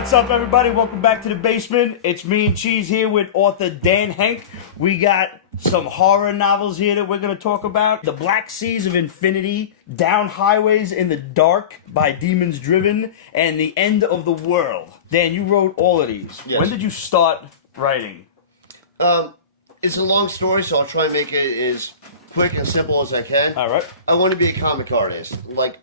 What's up, everybody? Welcome back to the basement. It's me and Cheese here with author Dan Henk. We got some horror novels here that we're going to talk about. The Black Seas of Infinity, Down Highways in the Dark by Demons Driven, and The End of the World. Dan, you wrote all of these. Yes. When did you start writing? It's a long story, so I'll try and make it as quick and simple as I can. All right. I want to be a comic artist.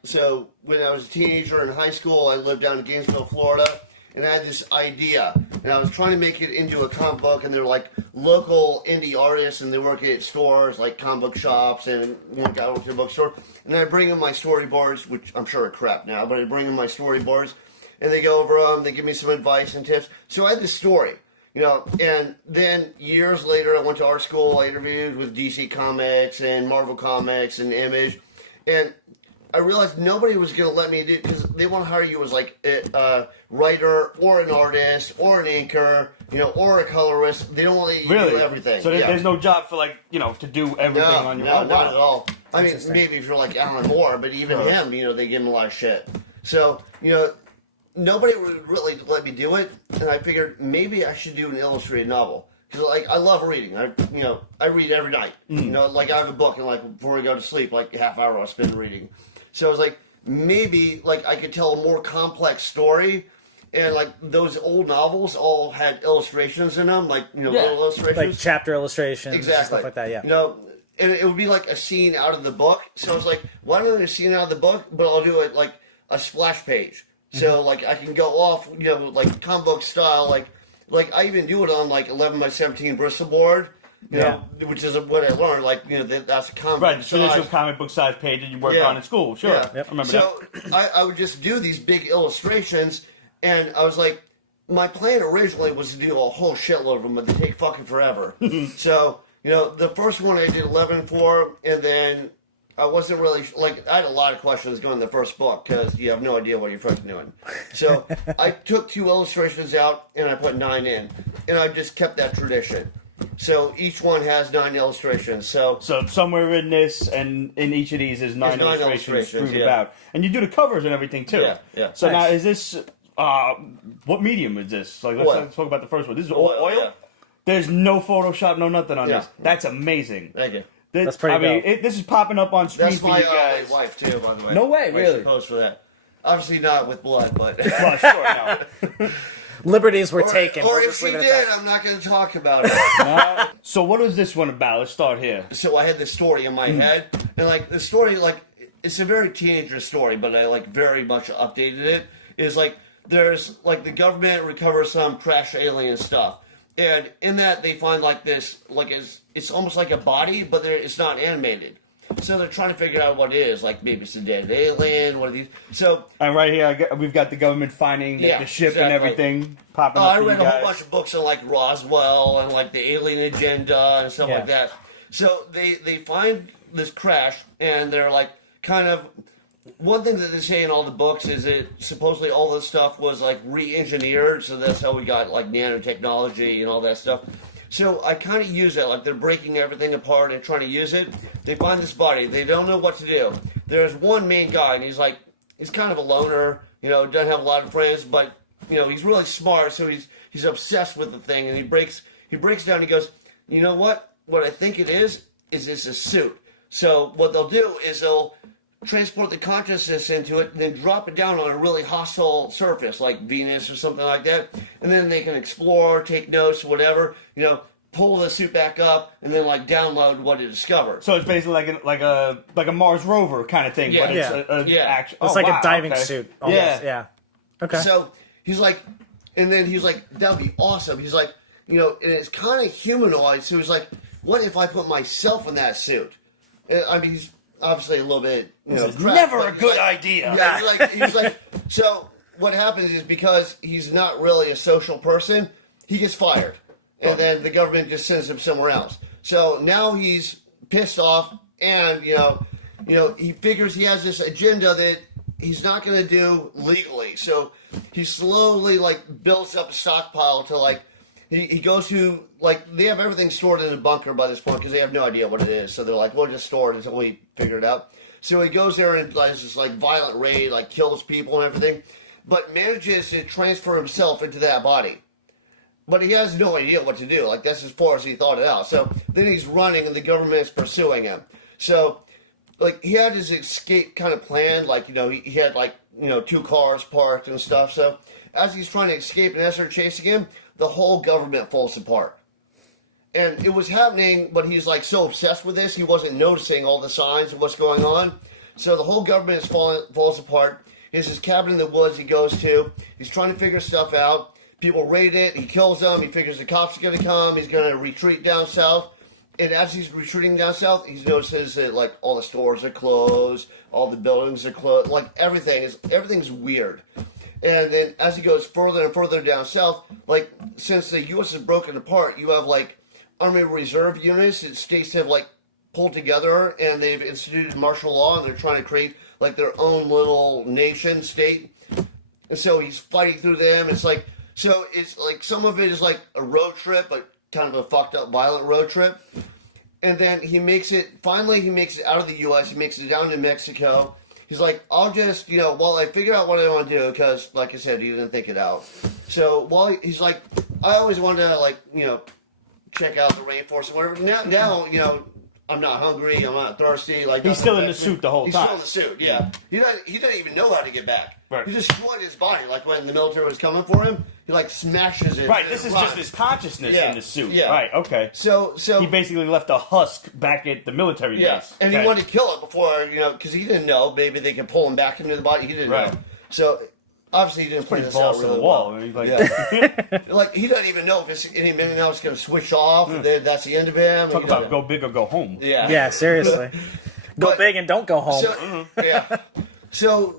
So when I was a teenager in high school, I lived down in Gainesville, Florida, and I had this idea, and I was trying to make it into a comic book, and they're like local indie artists, and they work at stores like comic book shops, and one guy works at a bookstore, and I bring in my storyboards, which I'm sure are crap now, but I bring in my storyboards, and they go over them, they give me some advice and tips. So I had this story, and then years later, I went to art school, I interviewed with DC Comics and Marvel Comics and Image, and I realized nobody was going to let me do it because they want to hire you as like a writer or an artist or an inker, or a colorist. They don't want to let you do everything. So there's no job for to do everything on your own? No, not at all. I mean, maybe if you're like Alan Moore, but even him, they give him a lot of shit. So, nobody would really let me do it, and I figured maybe I should do an illustrated novel. Because, I love reading. I read every night. I have a book, and, before I go to sleep, a half hour I'll spend reading. So I was like, maybe, I could tell a more complex story, and, those old novels all had illustrations in them, little illustrations. Like chapter illustrations, exactly. Stuff like that, yeah. And it would be like a scene out of the book. So I was like, why don't I do a scene out of the book, but I'll do it like a splash page. So, I can go off, comic book style, I even do it on 11 by 17 Bristol board, which is what I learned. That's a comic book size. Traditional comic book size page that you worked on in school. Sure, yeah. I remember so that. I would just do these big illustrations, and I was like, my plan originally was to do a whole shitload of them, but they take fucking forever. So, the first one I did 11 for, and then I wasn't really, I had a lot of questions going in the first book, because you have no idea what you're fucking doing. So, I took 2 illustrations out, and I put 9 in, and I just kept that tradition. So, each one has 9 illustrations, So somewhere in this, and in each of these, is 9 illustrations screwed about. And you do the covers and everything, too. Yeah. So now, is this, what medium is this? Let's talk about the first one. This is oil? Yeah. There's no Photoshop, no nothing on this. That's amazing. Thank you. That's pretty dope. This is popping up on screen That's for you guys. That's my wife, too, by the way. No way, really? I post for that. Obviously not with blood, but... Well, sure, no. Liberties were taken. Or We'll if just she leave it at did, that. I'm not going to talk about it. So what is this one about? Let's start here. So I had this story in my head, and the story, it's a very teenager story, but I very much updated it. Is there's the government recovers some crashed alien stuff, and in that they find this it's almost like a body, but it's not animated. So they're trying to figure out what it is. Maybe it's a dead alien. What are these? So and right here we've got the government finding the ship and everything popping up. I read a whole bunch of books on Roswell and the alien agenda and stuff like that. So they find this crash, and they're kind of. One thing that they say in all the books is that supposedly all this stuff was re-engineered, so that's how we got nanotechnology and all that stuff. So I kind of use that, they're breaking everything apart and trying to use it. They find this body, they don't know what to do. There's one main guy, and he's kind of a loner, doesn't have a lot of friends, but he's really smart, so he's obsessed with the thing, and he breaks down. He goes, you know what? What I think it is it's a suit. So what they'll do is they'll transport the consciousness into it and then drop it down on a really hostile surface like Venus or something like that, and then they can explore, take notes, whatever, pull the suit back up and then download what it discovered. So it's basically like a Mars rover kind of thing, but it's It's a diving suit almost. Yeah. Okay. So he's and then he's that'd be awesome. He's and it's kind of humanoid, so he's what if I put myself in that suit? I mean, he's obviously a little bit, crap, never a good idea. Yeah, he's so what happens is because he's not really a social person, he gets fired. And then the government just sends him somewhere else. So now he's pissed off, and, he figures he has this agenda that he's not going to do legally. So he slowly, builds up a stockpile to, he goes to, they have everything stored in a bunker by this point because they have no idea what it is. So they're we'll just store it until we figure it out. So he goes there and does this, violent raid, kills people and everything. but manages to transfer himself into that body. But he has no idea what to do. Like, that's as far as he thought it out. So then he's running, and the government is pursuing him. So, like, he had his escape kind of planned. Like, he had, like, 2 cars parked and stuff. So as he's trying to escape and as they're chasing him, the whole government falls apart. And it was happening, but he's, like, so obsessed with this, he wasn't noticing all the signs of what's going on. So the whole government falls apart. He has his cabin in the woods he goes to. He's trying to figure stuff out. People raid it. He kills them. He figures the cops are going to come. He's going to retreat down south. And as he's retreating down south, he notices that, like, all the stores are closed. All the buildings are closed. Like, everything's weird. And then as he goes further and further down south, like, since the U.S. is broken apart, you have, like, Army Reserve units that states have, like, pulled together, and they've instituted martial law, and they're trying to create, like, their own little nation state. And so he's fighting through them. It's like, so it's like some of it is like a road trip, but kind of a fucked up, violent road trip. And then finally he makes it out of the U.S., he makes it down to Mexico. He's like, I'll just, while I figure out what I want to do, because, like I said, he didn't think it out. So while he's like, I always wanted to, like, check out the rainforest or whatever. Now, I'm not hungry. I'm not thirsty. Like, he's still in the suit the whole time. He's still in the suit. Yeah, he doesn't even know how to get back. Right. He just destroyed his body. Like when the military was coming for him, he like smashes it. Right. This is just his consciousness in the suit. Yeah. Right. Okay. So he basically left a husk back at the military base. And he wanted to kill it before because he didn't know. Maybe they could pull him back into the body. He didn't know. So. Obviously, he didn't put his balls really to the wall. Well. Like, like he doesn't even know if any minute now it's going to switch off. And then that's the end of him. Talk about go big or go home. Yeah, yeah, seriously. Go big and don't go home. So, yeah. So,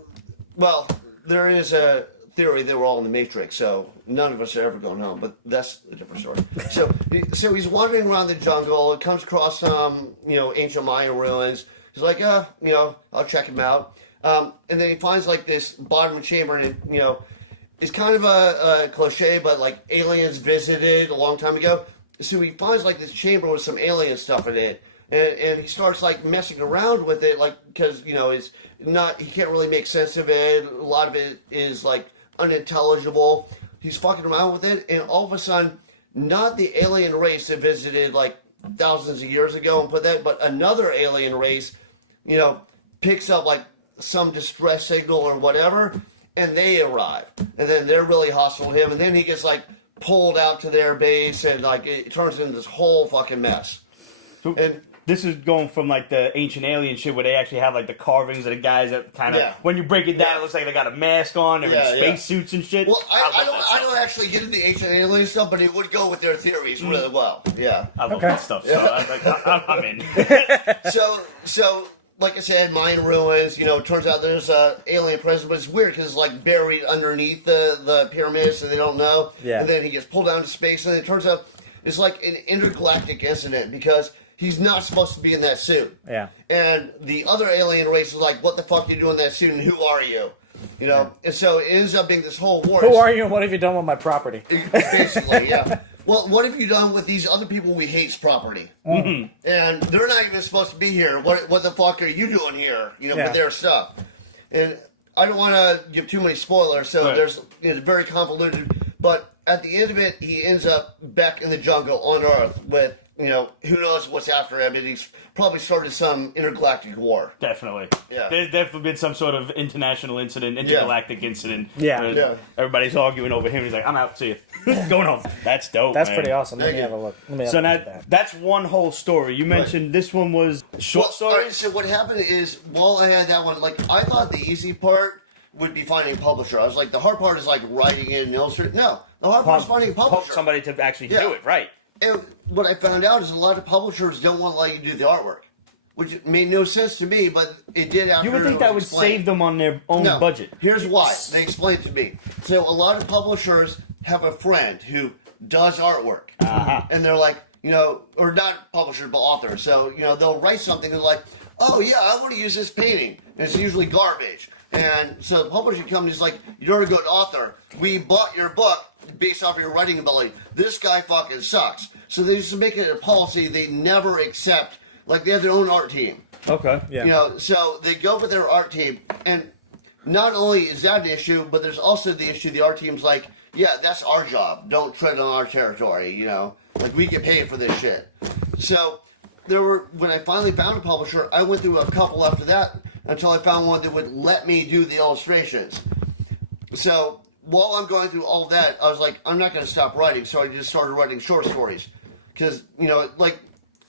well, there is a theory that we're all in the Matrix, so none of us are ever going home. But that's a different story. So he's wandering around the jungle. He comes across some, ancient Mayan ruins. He's like, I'll check him out. And then he finds, like, this bottom chamber, and it's kind of a cliche, but, like, aliens visited a long time ago. So he finds, like, this chamber with some alien stuff in it, and he starts, like, messing around with it, like, because, it's not, he can't really make sense of it. A lot of it is, like, unintelligible. He's fucking around with it, and all of a sudden, not the alien race that visited, like, thousands of years ago and put that, but another alien race, picks up, like, some distress signal or whatever, and they arrive, and then they're really hostile to him, and then he gets like pulled out to their base, and like it turns into this whole fucking mess. So and this is going from like the ancient alien shit where they actually have like the carvings of the guys that kind of when you break it down, it looks like they got a mask on, they're in space suits and shit. Well, I don't actually get into the ancient alien stuff, but it would go with their theories really well. Yeah, I love that stuff. So I'm in. So. Like I said, Mayan ruins, it turns out there's an alien presence, but it's weird because it's like buried underneath the pyramids, so they don't know. Yeah. And then he gets pulled down to space, and it turns out it's like an intergalactic incident because he's not supposed to be in that suit. Yeah. And the other alien race is like, what the fuck are you doing in that suit, and who are you? And so it ends up being this whole war. Who are you, and what have you done with my property? Basically, yeah. Well, what have you done with these other people we hate's property? Mm-hmm. And they're not even supposed to be here. What the fuck are you doing here? With their stuff. And I don't want to give too many spoilers, so it's very convoluted. But at the end of it, he ends up back in the jungle on Earth with, who knows what's after him. And he's probably started some intergalactic war. Definitely. Yeah. There's definitely been some sort of international incident, intergalactic incident. Yeah. Everybody's arguing over him. He's like, I'm out. See you. Going home. That's dope. That's pretty awesome. Let me have a look. So that's one whole story. You mentioned this one was short story. Right, so what happened is, while I had that one, like, I thought the easy part would be finding a publisher. I was like, the hard part is like writing it in Illustrator. No, the hard part is finding a publisher. Somebody to actually do it, right. And what I found out is a lot of publishers don't want to let you do the artwork, which made no sense to me, but it did after. You would think that would save them on their own budget. Here's why. They explained to me. So a lot of publishers have a friend who does artwork. And they're like, or not publishers, but authors. So, they'll write something and like, oh, yeah, I want to use this painting. And it's usually garbage. And so the publishing company's like, you're a good author. We bought your book based off your writing ability. This guy fucking sucks. So they used to make it a policy they never accept. Like, they have their own art team. Okay. Yeah. So they go with their art team. And not only is that an issue, but there's also the issue the art team's like, yeah, that's our job. Don't tread on our territory, you know? Like, we get paid for this shit. So, when I finally found a publisher, I went through a couple after that until I found one that would let me do the illustrations. So, while I'm going through all that, I was like, I'm not going to stop writing, so I just started writing short stories. Because, you know, like,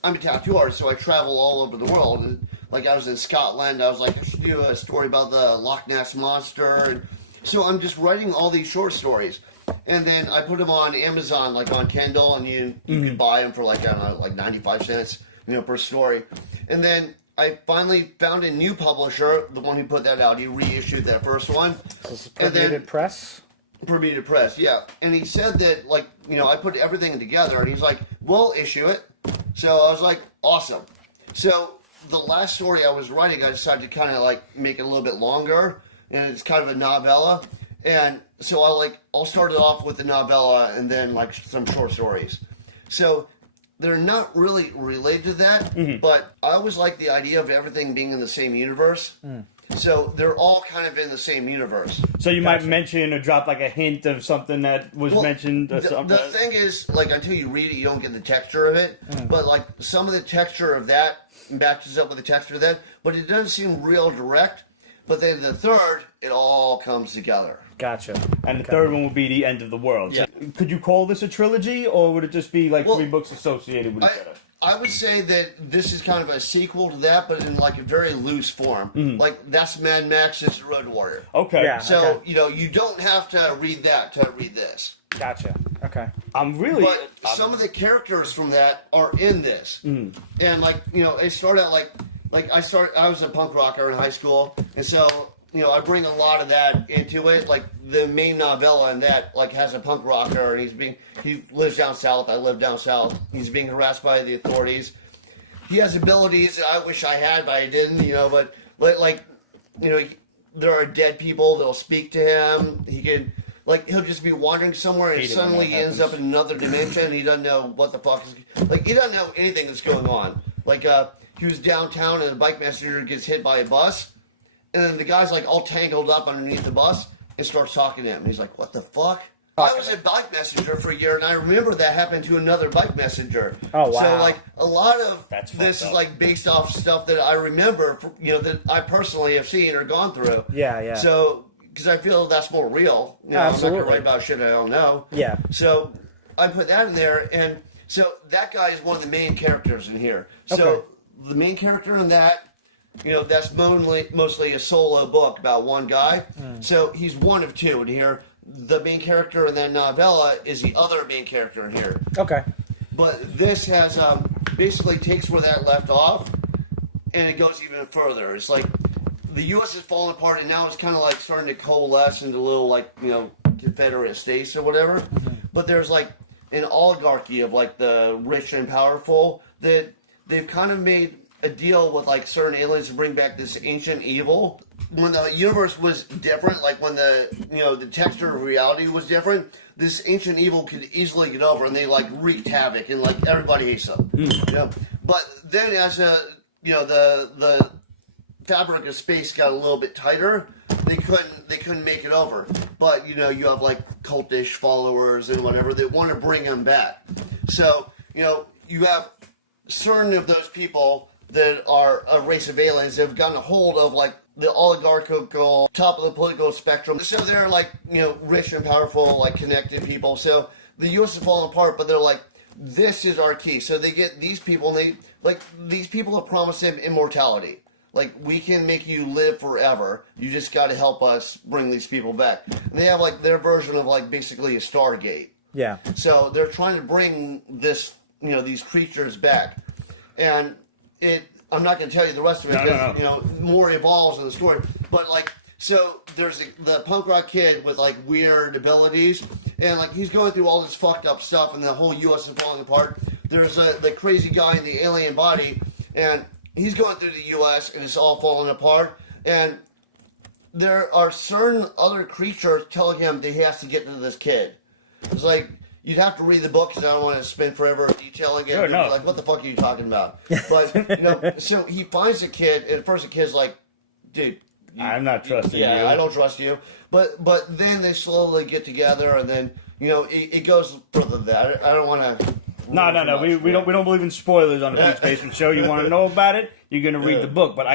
I'm a tattoo artist, so I travel all over the world. And, like, I was in Scotland, I was like, I should do a story about the Loch Ness Monster. And so I'm just writing all these short stories. And then I put them on Amazon, like on Kindle, and you can buy them for, like, I don't know, like 95 cents, you know, per story. And then I finally found a new publisher, the one who put that out. He reissued that first one. This is Permeated Press? Permeated Press, yeah. And he said that, like, you know, I put everything together, and he's like, we'll issue it. So I was like, awesome. So the last story I was writing, I decided to kind of, like, make it a little bit longer, and it's kind of a novella. And so I'll start it off with the novella and then, like, some short stories. So they're not really related to that, but I always like the idea of everything being in the same universe. So they're all kind of in the same universe. So you might mention or drop like a hint of something that was mentioned. Or something. The thing is, like, until you read it, you don't get the texture of it. But, like, some of the texture of that matches up with the texture of that, but it doesn't seem real direct. But then the third, it all comes together. Gotcha. And the third one will be the end of the world. Yeah. So could you call this a trilogy, or would it just be like 3 books associated with each other? I would say that this is kind of a sequel to that, but in, like, a very loose form. Like, that's Mad Max, it's Road Warrior. Okay. Yeah. So, you know, you don't have to read that to read this. Gotcha. Okay. I'm really... But some of the characters from that are in this. And, like, you know, it started out I was a punk rocker in high school, and so, you know, I bring a lot of that into it. Like, the main novella in that, like, has a punk rocker, and he lives down south. I live down south. He's being harassed by the authorities. He has abilities that I wish I had, but I didn't, you know, but, like, you know, there are dead people that'll speak to him. He can, like, he'll just be wandering somewhere, and suddenly he ends up in another dimension, and he doesn't know what the fuck is, like, he doesn't know anything that's going on. Like, he was downtown, and a bike messenger gets hit by a bus, and then the guy's, like, all tangled up underneath the bus and starts talking to him. And he's like, what the fuck? I was a bike messenger for a year, and I remember that happened to another bike messenger. Oh, wow. So, like, a lot of this is, like, based off stuff that I remember, you know, that I personally have seen or gone through. Yeah, yeah. So, because I feel that's more real. You know, Absolutely. I'm not going to write about shit I don't know. Yeah. So, I put that in there, and so that guy is one of the main characters in here. So, Okay. the main character in that, you know, that's mostly a solo book about one guy. So he's one of two in here. The main character in that novella is the other main character in here. Okay. But this has basically takes where that left off, and it goes even further. It's like the U.S. is falling apart, and now it's kind of like starting to coalesce into little, like, you know, Confederate states or whatever. But there's, like, an oligarchy of, like, the rich and powerful that they've kind of made a deal with, like, certain aliens to bring back this ancient evil. When the universe was different, like when the, you know, the texture of reality was different, this ancient evil could easily get over, and they, like, wreaked havoc, and, like, everybody hates them. You know? But then as you know, the fabric of space got a little bit tighter, they couldn't make it over. But, you know, you have, like, cultish followers and whatever that want to bring them back. So, you know, you have certain of those people that are a race of aliens that have gotten a hold of, like, the oligarchical top of the political spectrum. So they're, like, you know, rich and powerful, like, connected people. So the U.S. is falling apart, but they're like, this is our key. So they get these people, and they, like, these people have promised them immortality. Like, we can make you live forever. You just got to help us bring these people back. And they have, like, their version of, like, basically a Stargate. Yeah. So they're trying to bring this, you know, these creatures back. And I'm not going to tell you the rest of it because, you know, more evolves in the story. But, like, so there's the punk rock kid with, like, weird abilities. And, like, he's going through all this fucked up stuff, and the whole U.S. is falling apart. There's the crazy guy in the alien body, and he's going through the U.S., and it's all falling apart. And there are certain other creatures telling him that he has to get to this kid. It's like, you'd have to read the book because I don't want to spend forever detailing it. Sure, no. Like, what the fuck are you talking about? But, you know, so he finds a kid, and at first the kid's like, dude, I'm not trusting you. I don't trust you. But then they slowly get together, and then it goes further than that. I don't want to. No. We don't believe in spoilers on the Beach Basement Show. You want to know about it? You're gonna read the book. But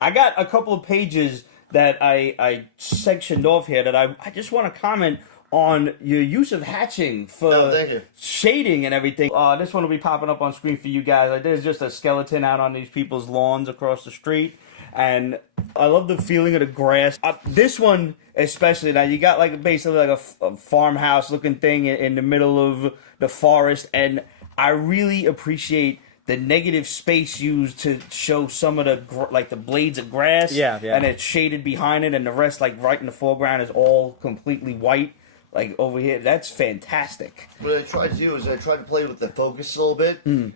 I got a couple of pages that I sectioned off here that I just want to comment on your use of hatching for shading and everything. This one will be popping up on screen for you guys. Like, there's just a skeleton out on these people's lawns across the street. And I love the feeling of the grass. This one especially, now you got like basically like a farmhouse looking thing in the middle of the forest. And I really appreciate the negative space used to show some of the blades of grass. Yeah. And it's shaded behind it, and the rest, like right in the foreground, is all completely white. Like over here, that's fantastic. What I tried to do is I tried to play with the focus a little bit.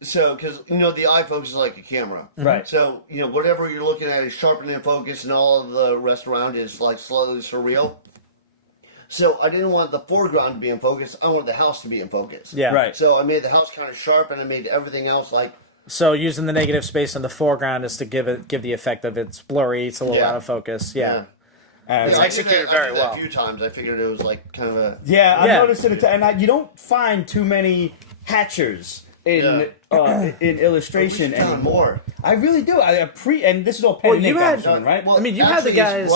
So, because, the eye focuses like a camera. Right. So, whatever you're looking at is sharpened in focus, and all of the rest around is like slightly surreal. So, I didn't want the foreground to be in focus. I wanted the house to be in focus. Yeah. Right. So, I made the house kind of sharp, and I made everything else like... So using the negative space in the foreground is to give the effect of it's blurry, it's a little out of focus. Yeah. It's executed very well. A few times I figured it was like kind of a... I noticed it, and you don't find too many hatchers in illustration anymore. More. I really do. And this is all pen and ink, I'm assuming, right? Well, I mean, you had the guys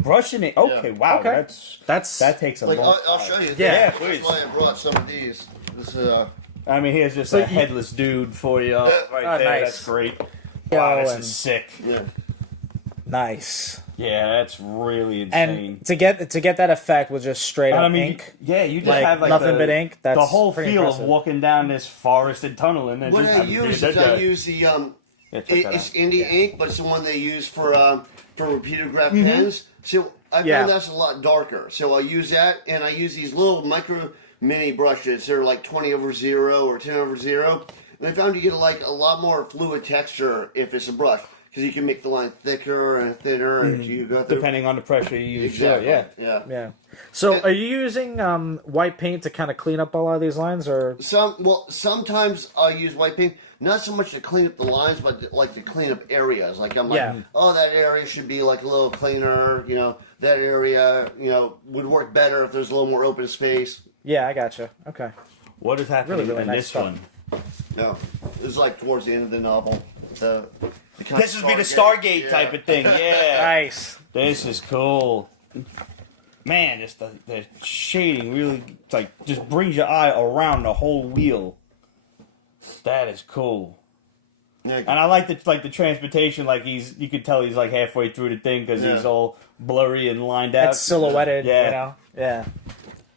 brush and ink. Okay, wow. Okay. That takes a long time. I'll show you. Yeah, That's please. why I brought some of these. This is I mean, here's just a headless dude for you right there. Nice. That's great. Wow, this is sick. Yeah. Nice. Yeah, that's really insane. And to get that effect with just straight up ink. Yeah, you just have like nothing but ink. That's the whole pretty feel impressive. of walking down this forested tunnel and then What I use is I use the it's indie ink, but it's the one they use for repeater graph pens. So I found that's a lot darker. So I use that, and I use these little micro mini brushes. They're like 20/0 or 10/0, and I found you get like a lot more fluid texture if it's a brush. Because you can make the line thicker and thinner, and you go through. Depending on the pressure you use. Exactly. Yeah. So, are you using white paint to kind of clean up a lot of these lines, or sometimes I use white paint, not so much to clean up the lines, but like to clean up areas. Like I'm like, oh, that area should be like a little cleaner. That area, would work better if there's a little more open space. Yeah, I gotcha. Okay. What is happening really in nice this stuff. one? Yeah, this is like towards the end of the novel. This would be the Stargate type of thing. Yeah. Nice. This is cool. Man, just the shading really just brings your eye around the whole wheel. That is cool. Yeah. And I like the transportation. Like you could tell he's like halfway through the thing because he's all blurry and lined out. It's silhouetted. Yeah. Yeah.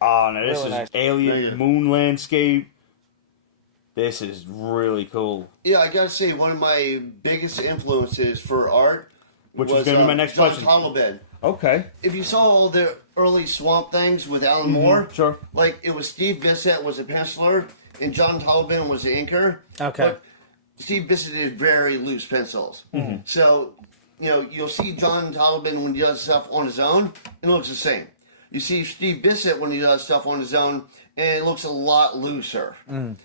Oh no, this Really is nice. alien moon landscape. This is really cool. Yeah, I gotta say, one of my biggest influences for art Which was is going to be my next John question. Tolobin. Okay. If you saw all the early Swamp Things with Alan Moore, Sure. like it was Steve Bissett was a penciler and John Tolobin was the inker. Okay. But Steve Bissett did very loose pencils. So, you'll see John Tolobin when he does stuff on his own, it looks the same. You see Steve Bissett when he does stuff on his own, and it looks a lot looser.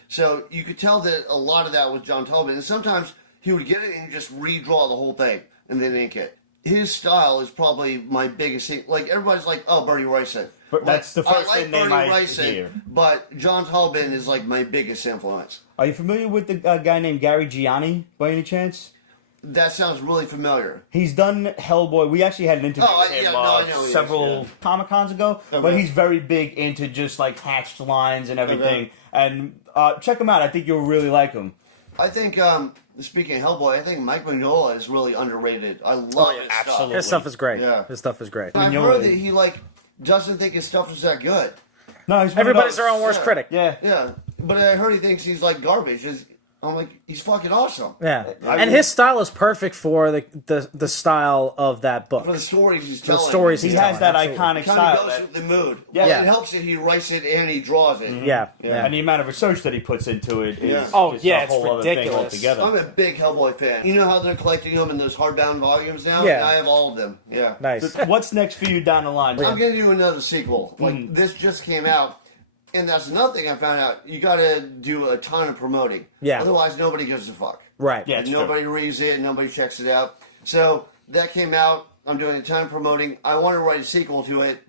So you could tell that a lot of that was John Tolobin. And sometimes he would get it and just redraw the whole thing and then ink it. His style is probably my biggest thing. Like, everybody's like, oh, Bertie Wrightson. But that's the first I like name Bertie I Wrightson, hear. but John Tolobin is like my biggest influence. Are you familiar with the guy named Gary Gianni by any chance? That sounds really familiar. He's done Hellboy. We actually had an interview with him I know he several is, Comic-Cons ago. Okay. But he's very big into just like hatched lines and everything. Okay. And check him out. I think you'll really like him. I think, speaking of Hellboy, I think Mike Mignola is really underrated. I love his absolutely. stuff. His stuff is great. Yeah. His stuff is great. I've Mignola. heard that he doesn't think his stuff is that good. No, he's one of Everybody's those- their own worst critic. Yeah. Yeah, but I heard he thinks he's like garbage. I'm like, he's fucking awesome. Yeah, and his style is perfect for the style of that book. For the stories he's The telling. stories He he's has telling, that absolutely. iconic Kind style. of goes with the mood. Yeah. Well, it helps that he writes it and he draws it. Yeah. And the amount of research that he puts into it is Yeah. Oh, just yeah, a it's whole other thing ridiculous. altogether. I'm a big Hellboy fan. You know how they're collecting them in those hardbound volumes now? Yeah. I have all of them. Yeah. Nice. So what's next for you down the line? I'm going to do another sequel. Like, this just came out. And that's another thing I found out. You got to do a ton of promoting. Yeah. Otherwise, nobody gives a fuck. Right. Yeah. It's Nobody reads it. Nobody checks it out. So that came out. I'm doing a ton of promoting. I want to write a sequel to it,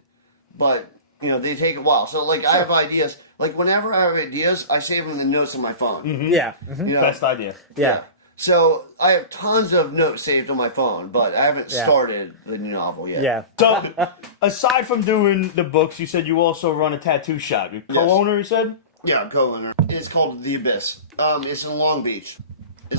but they take a while. So I have ideas. Like whenever I have ideas, I save them in the notes on my phone. Mm-hmm. Yeah. Mm-hmm. Best idea. Yeah. So I have tons of notes saved on my phone, but I haven't started the new novel yet. Yeah. So, aside from doing the books, you said you also run a tattoo shop. You're co-owner, you said? Yeah, I'm co-owner. It's called The Abyss. It's in Long Beach.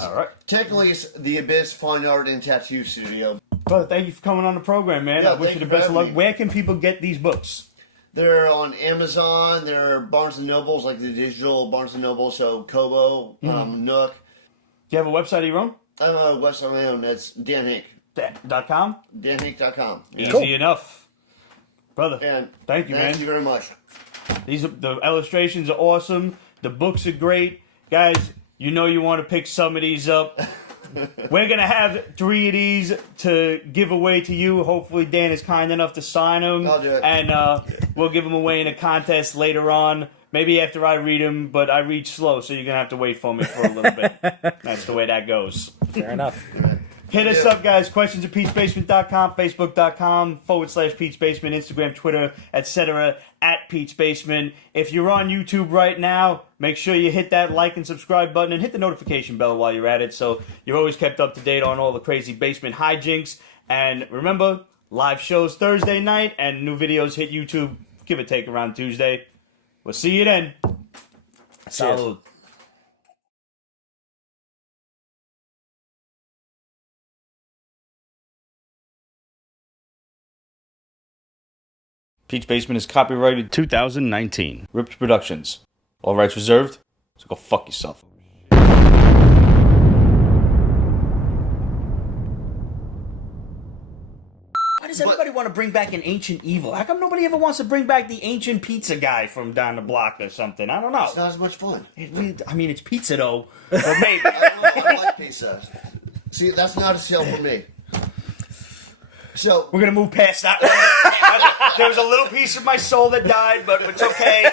All right. Technically, it's The Abyss Fine Art and Tattoo Studio. Brother, thank you for coming on the program, man. Yeah, I wish you the best of luck. Where can people get these books? They're on Amazon. They're Barnes & Nobles, like the digital Barnes & Noble, so Kobo, Nook. Do you have a website of your own? I have a website of my own. That's Dan Henk. .com? DanHenk.com. Easy enough. Brother, And thank you, man. Thank you very much. The illustrations are awesome. The books are great. Guys, you want to pick some of these up. We're going to have 3 of these to give away to you. Hopefully Dan is kind enough to sign them. I'll do it. And we'll give them away in a contest later on. Maybe after I read them, but I read slow, so you're going to have to wait for me for a little bit. That's the way that goes. Fair enough. Hit us up, guys. Questions at Pete'sBasement.com, Facebook.com/Pete's Basement, Instagram, Twitter, etc. at Pete's Basement. If you're on YouTube right now, make sure you hit that like and subscribe button and hit the notification bell while you're at it so you're always kept up to date on all the crazy basement hijinks. And remember, live shows Thursday night and new videos hit YouTube, give or take, around Tuesday. We'll see you then. Salud. Pete's Basement is copyrighted 2019. Ripped Productions. All rights reserved, so go fuck yourself. Why does everybody want to bring back an ancient evil? How come nobody ever wants to bring back the ancient pizza guy from down the block or something? I don't know. It's not as much fun. I mean, it's pizza though, but maybe. I like pizza. See, that's not a sale for me. So We're gonna move past that. There was a little piece of my soul that died, but it's okay.